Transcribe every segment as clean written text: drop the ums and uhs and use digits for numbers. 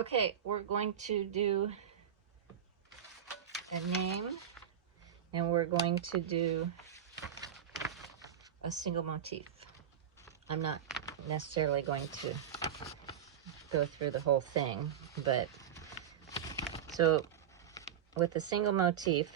Okay, we're going to do a name, and we're going to do a single motif. I'm not necessarily going to go through the whole thing, but so with a single motif,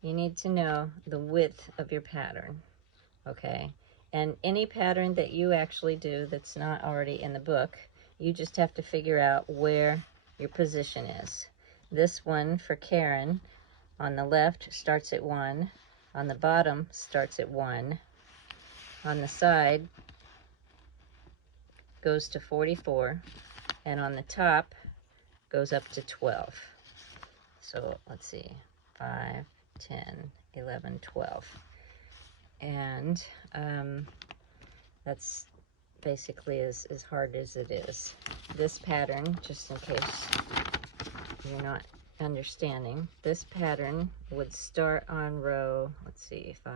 you need to know the width of your pattern, okay? And any pattern that you actually do that's not already in the book, you just have to figure out where your position is. This one for Karen on the left starts at 1, on the bottom starts at 1, on the side goes to 44, and on the top goes up to 12. So let's see, 5, 10, 11, 12. And that's basically as hard as it is. This pattern, just in case you're not understanding, this pattern would start on row, let's see, 5,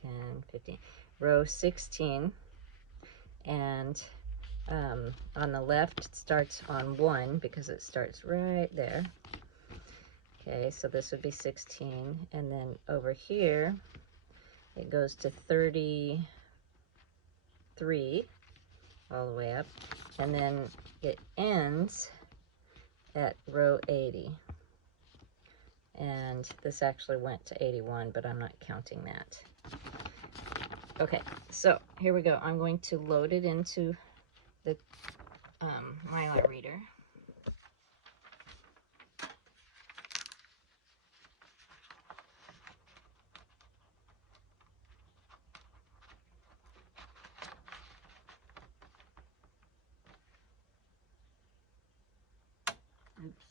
10, 15, row 16, and on the left it starts on 1 because it starts right there. Okay, so this would be 16, and then over here it goes to 33 all the way up, and then it ends at row 80. And this actually went to 81, but I'm not counting that. Okay, so here we go. I'm going to load it into the Mylar reader. Oops.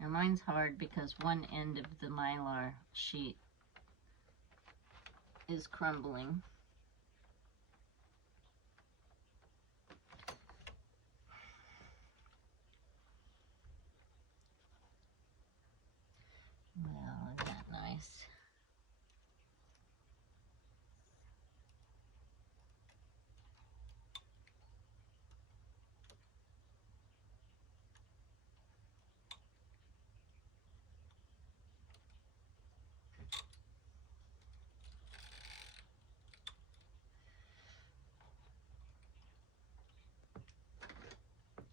Now mine's hard because one end of the Mylar sheet is crumbling. Well, isn't that nice?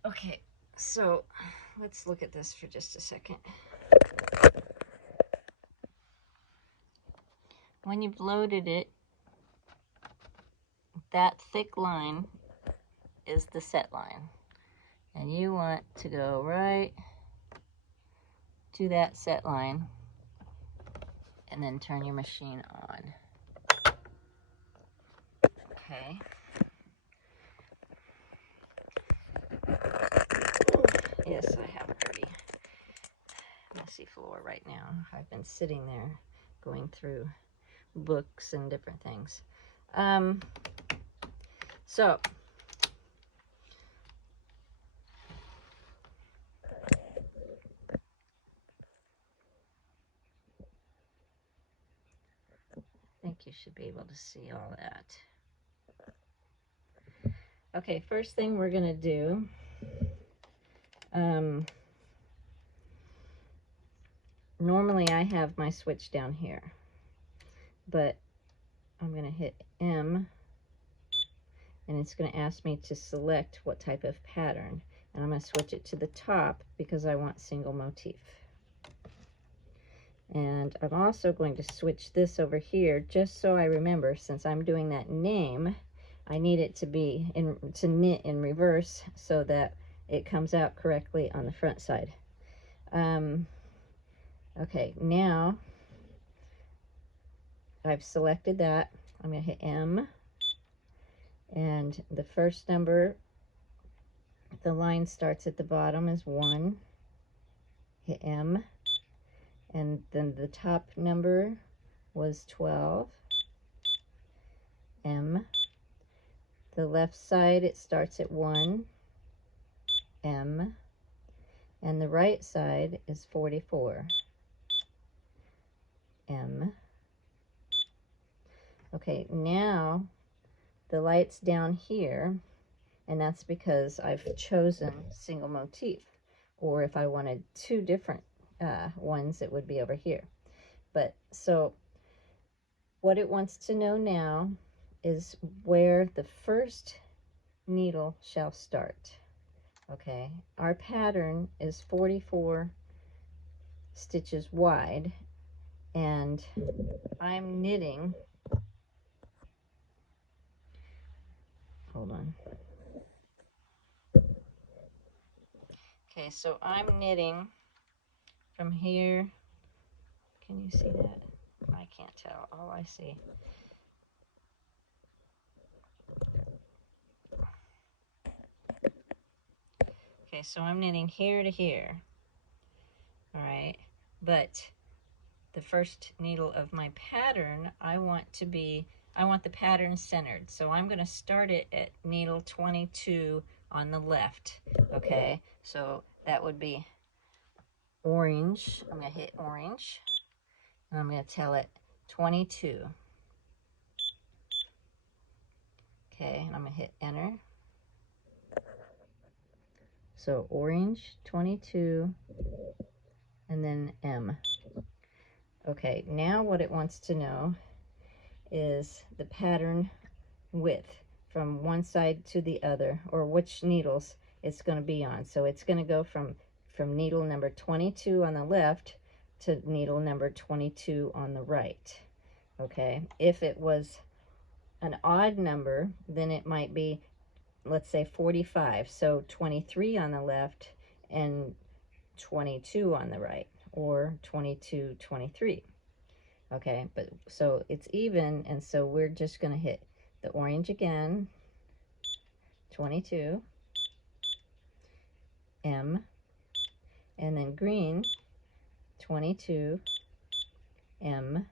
Okay, so let's look at this for just a second. When you've loaded it, that thick line is the set line. And you want to go right to that set line and then turn your machine on. Okay. Yes, I have a dirty, messy floor right now. I've been sitting there going through books and different things. So I think you should be able to see all that. Okay, first thing we're gonna do, normally I have my switch down here, but I'm gonna hit M, and it's gonna ask me to select what type of pattern, and I'm gonna switch it to the top because I want single motif. And I'm also going to switch this over here just so I remember, since I'm doing that name, I need it to be to knit in reverse so that it comes out correctly on the front side. Okay, now I've selected that. I'm going to hit M, and the first number, the line starts at the bottom is 1. Hit M, and then the top number was 12. M. The left side, it starts at 1. M. And the right side is 44. M. Okay, now the light's down here, and that's because I've chosen single motif. Or if I wanted two different ones, it would be over here. But so what it wants to know now is where the first needle shall start. Okay, our pattern is 44 stitches wide, and I'm knitting, hold on. Okay, so I'm knitting from here. Can you see that? I can't tell. All I see. Okay, so I'm knitting here to here. All right, but the first needle of my pattern, I want the pattern centered. So I'm going to start it at needle 22 on the left. Okay, so that would be orange. I'm going to hit orange, and I'm going to tell it 22. Okay, and I'm going to hit enter. So orange 22, and then M. Okay, now what it wants to know is the pattern width from one side to the other, or which needles it's going to be on. So it's going to go from needle number 22 on the left to needle number 22 on the right. Okay, if it was an odd number, then it might be, let's say 45, so 23 on the left and 22 on the right, or 22 23. Okay, but so it's even, and so we're just going to hit the orange again, 22, M, and then green, 22, M,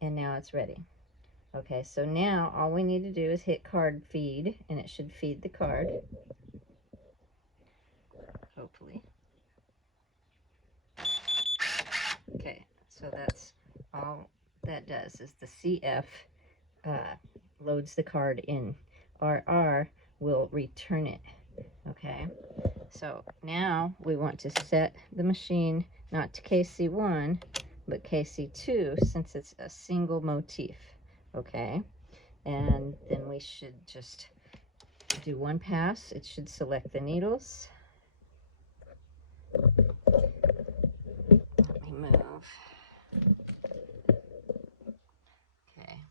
and now it's ready. Okay, so now all we need to do is hit card feed, and it should feed the card, hopefully. Okay, so that's all that does, is the CF loads the card in. RR will return it. Okay, so now we want to set the machine not to KC1 but KC2, since it's a single motif. Okay, and then we should just do one pass. It should select the needles. Let me move. Okay.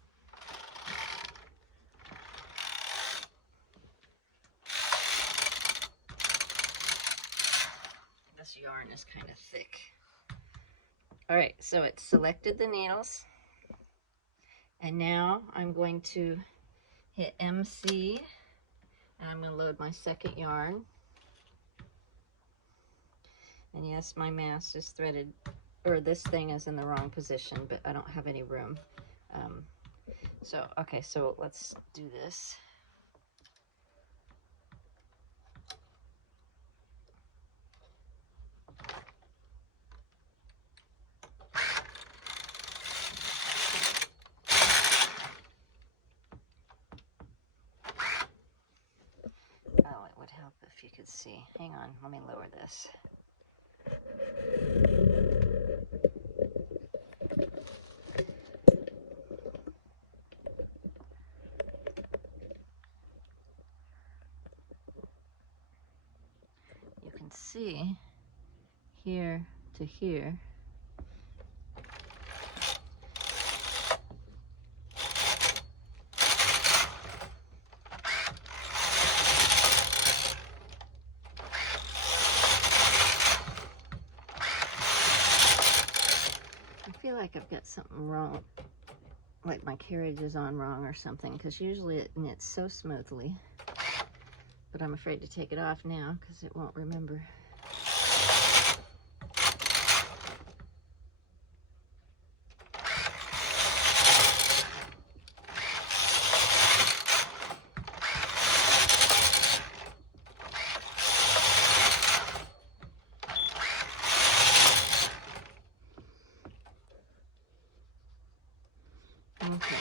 This yarn is kind of thick. All right, so it selected the needles, and now I'm going to hit MC, and I'm going to load my second yarn. And yes, my mast is threaded, or this thing is in the wrong position, but I don't have any room. Okay, so let's do this. Oh, it would help if you could see. Hang on, let me lower this. You can see here to here. I feel like I've got something wrong, like my carriage is on wrong or something, because usually it knits so smoothly. But I'm afraid to take it off now because it won't remember. Okay.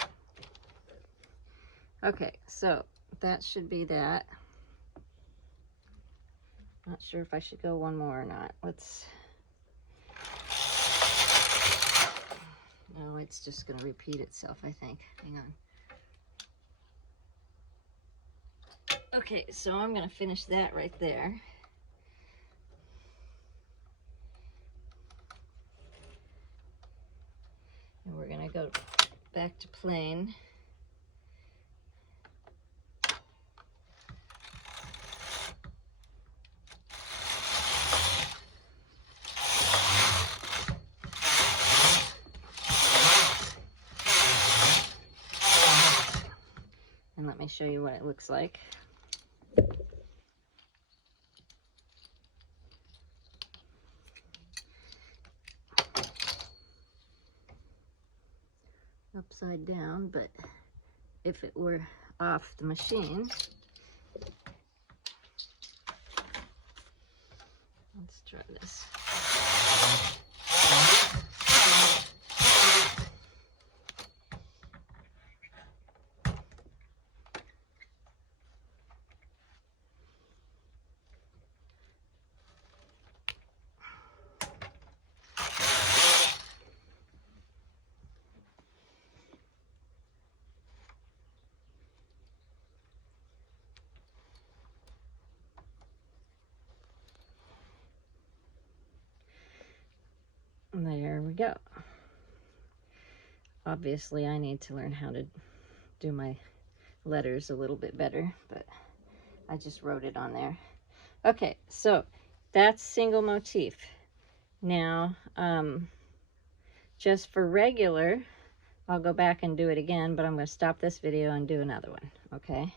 Okay, so that should be that. Not sure if I should go one more or not. Let's... Oh, it's just going to repeat itself, I think. Hang on. Okay, so I'm going to finish that right there. And we're going to go back to plain. And let me show you what it looks like. Upside down, but if it were off the machine, let's try this. There we go. Obviously, I need to learn how to do my letters a little bit better, but I just wrote it on there. Okay, so that's single motif. Now, just for regular, I'll go back and do it again, but I'm going to stop this video and do another one, okay?